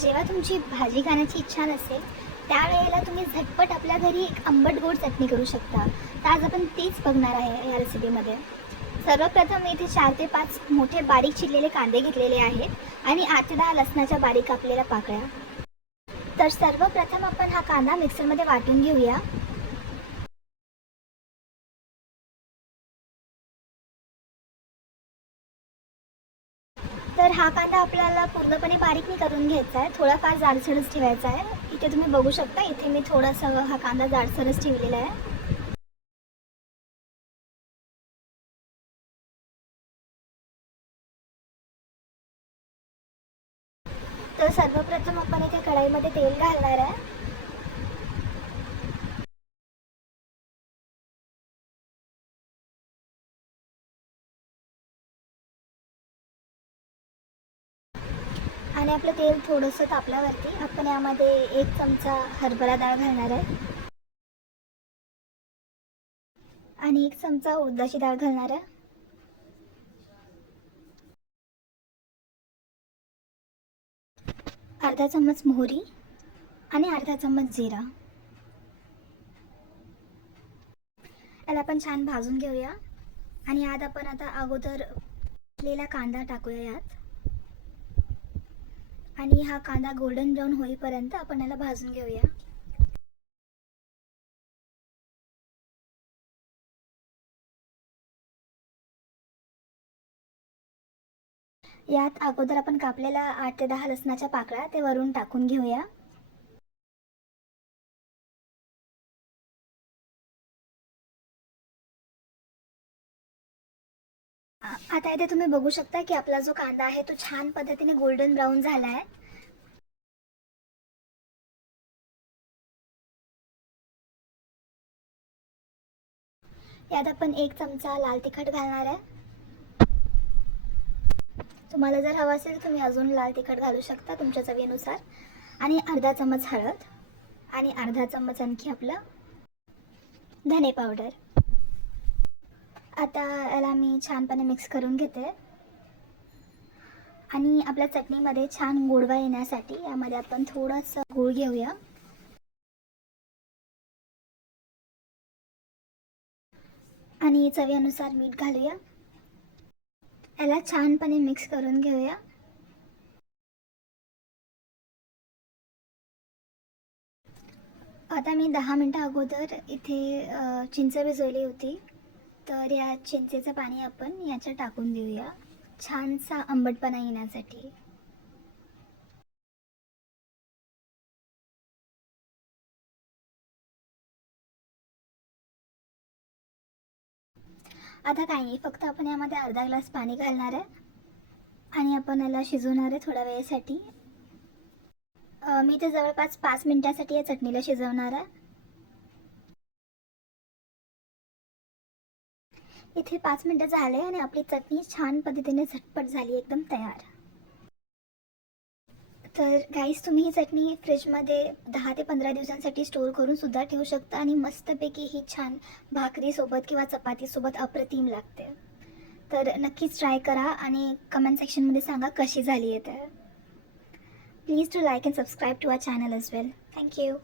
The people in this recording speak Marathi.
जेव्हा तुमची भाजी खाण्याची इच्छा नसेल त्यावेळेला तुम्ही झटपट आपल्या घरी एक आंबट गोड चटणी करू शकता. तर आज आपण तीच बघणार आहे या रेसिपीमध्ये सर्वप्रथम मी इथे चार ते पाच मोठे बारीक चिरलेले कांदे घेतलेले आहेत आणि आठ ते दहा लसणाच्या बारीक कापलेल्या पाकळ्या. तर सर्वप्रथम आपण हा कांदा मिक्सरमध्ये वाटून घेऊया. तर हा कांदा आपल्याला पूर्णपणे बारीक नाही करून घ्यायचा आहे. थोडाफार जाडसरच ठेवायचा आहे. इथे तुम्ही बघू शकता इथे मी थोडासा हा कांदा जाडसरच ठेवलेला आहे. तर सर्वप्रथम आपण इथे कढाईमध्ये तेल घालणार आहे. आणि आपलं तेल थोडंसं तापल्यावरती आपण यामध्ये एक चमचा हरभरा डाळ घालणार आहे. आणि एक चमचा उडदाची डाळ घालणार आहे. अर्धा चम्मच मोहरी आणि अर्धा चम्मच जिरा. याला आपण छान भाजून घेऊया. आणि यात आपण आता अगोदर कांदा टाकूया यात. आणि हा कांदा गोल्डन ब्राऊन होईपर्यंत आपण याला भाजून घेऊया. यात अगोदर आपण कापलेल्या आठ ते दहा लसणाच्या पाकळ्या ते वरून टाकून घेऊया. आता इथे तुम्ही बघू शकता की आपला जो कांदा आहे तो छान पद्धतीने गोल्डन ब्राऊन झाला आहे यात आपण एक चमचा लाल तिखट घालणार आहे. तुम्हाला जर हवं असेल तुम्ही अजून लाल तिखट घालू शकता तुमच्या चवीनुसार. आणि अर्धा चमच हळद आणि अर्धा चमच आणखी आपलं धने पावडर. आता याला मी छानपणे मिक्स करून घेते. आणि आपल्या चटणीमध्ये छान गोडवा येण्यासाठी यामध्ये आपण थोडंसं गूळ घेऊया. आणि चवीनुसार मीठ घालूया. याला छानपणे मिक्स करून घेऊया. आता मी दहा मिनटं अगोदर इथे चिंच भिजवली होती. तर या चिंचेचं पाणी आपण याच्यात टाकून देऊया. छानसा आंबटपणा येण्यासाठी. आता काही नाही फक्त आपण यामध्ये अर्धा ग्लास पाणी घालणार आहे. आणि आपण याला शिजवणार आहे थोड्या वेळेसाठी. मी ते जवळपास पाच मिनिटासाठी या चटणीला शिजवणार आहे. इथे पाच मिनटं झाले आणि आपली चटणी छान पद्धतीने झटपट झाली एकदम तयार. तर गाईस तुम्ही ही चटणी फ्रीजमध्ये दहा ते पंधरा दिवसांसाठी स्टोअर करून सुद्धा ठेवू शकता आणि मस्तपैकी ही छान भाकरीसोबत किंवा चपातीसोबत अप्रतिम लागते. तर नक्कीच ट्राय करा आणि कमेंट सेक्शनमध्ये सांगा कशी झाली आहे तर please to like and subscribe to our channel as well thank you.